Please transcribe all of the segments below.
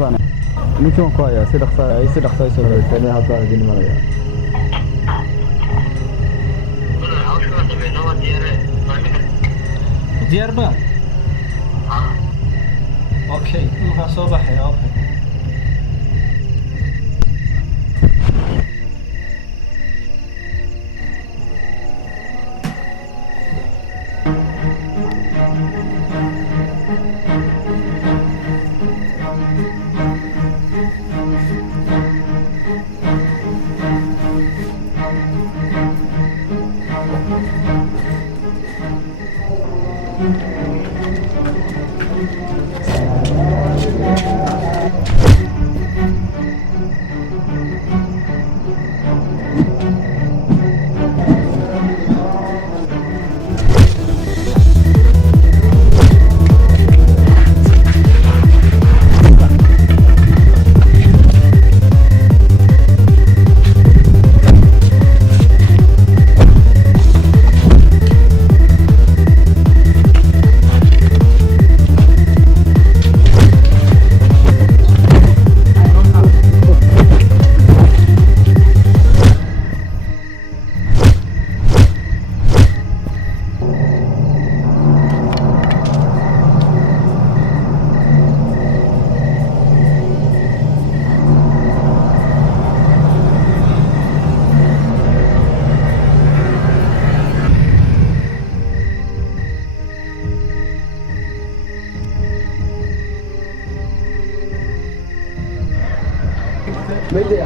مدن نكون كويس سيدخ سوي أنا هذا الدين مريا ديار با اوكي ما صباح يا اوكي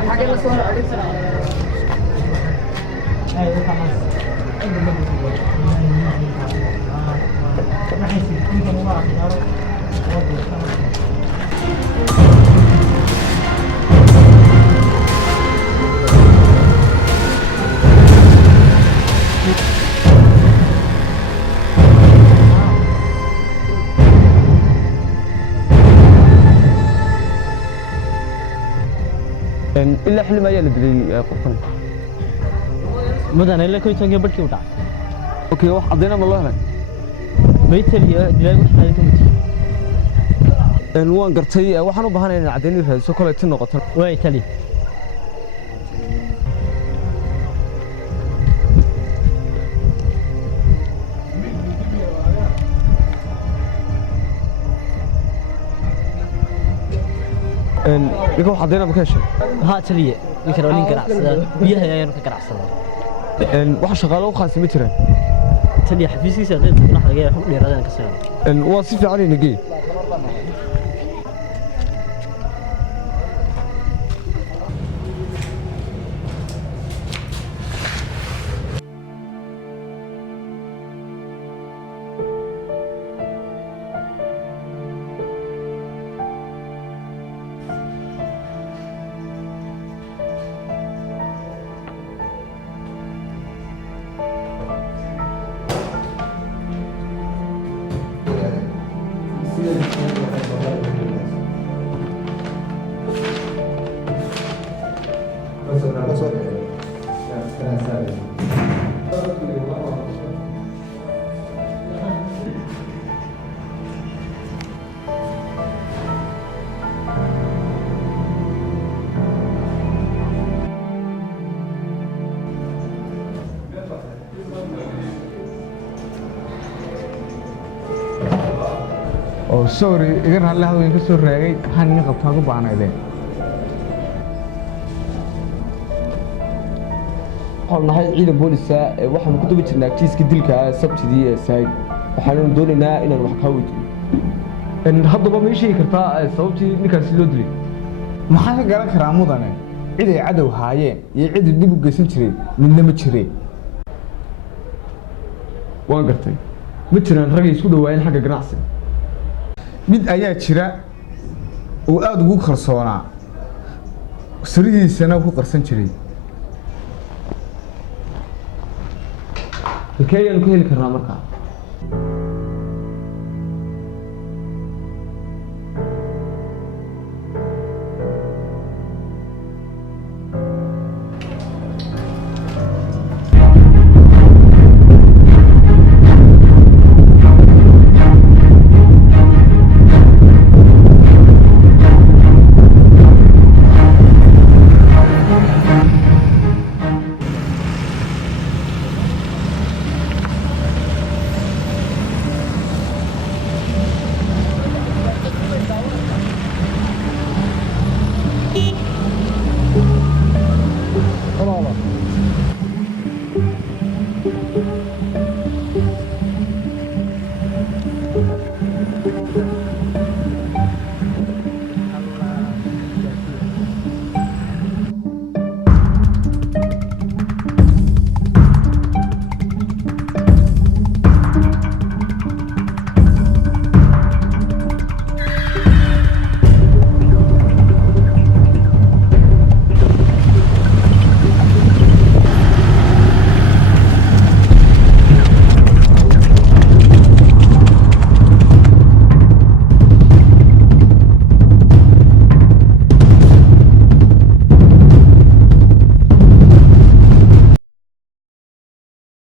حاجة نصور عليك ايوه خلاص ما حيصير انت مواعيد إلا حلم أيه لدري قطن مدن إلا كوي تونجي بركي وتع أوكي واحد عضينا من الله هنا بيت اللي دلاقي وش هذا كمتي الوان قرتي وحنو بهنا إن عديني في سكولة النقطة واي تلي يكون حضينا مكاشف ها تلي يكرونين كراس بيها يا ينك كراس واحد شغاله وخاص مترين تلي حفيسي سألت نحن جاي حب لي رادنا كسر واصف علي نجي oo sorry iga raali hadweyn ka soo raagay waxaan ina qabtaa ugu baanaydeen nahay ciidan booliska waxaan ku daba jirnaa kiiska dilka sabtidii ee saay waxaan doonaynaa inaan wax ka weydiiyo haddaba ma sheegi kartaa sababtii ninkaasi loo dilay maxaan ka garan karaa mudane cid ay cadow haayeen iyo cid dib u geysan jiray midna ma jireen waan gartay ma jiraan rag isku dhawaayeen xagga ganacsiga mid ayaa jira oo aad ugu kalsoonaa sarihiisana ku qarsan jiray halkee ayaan ku heli karnaa markaa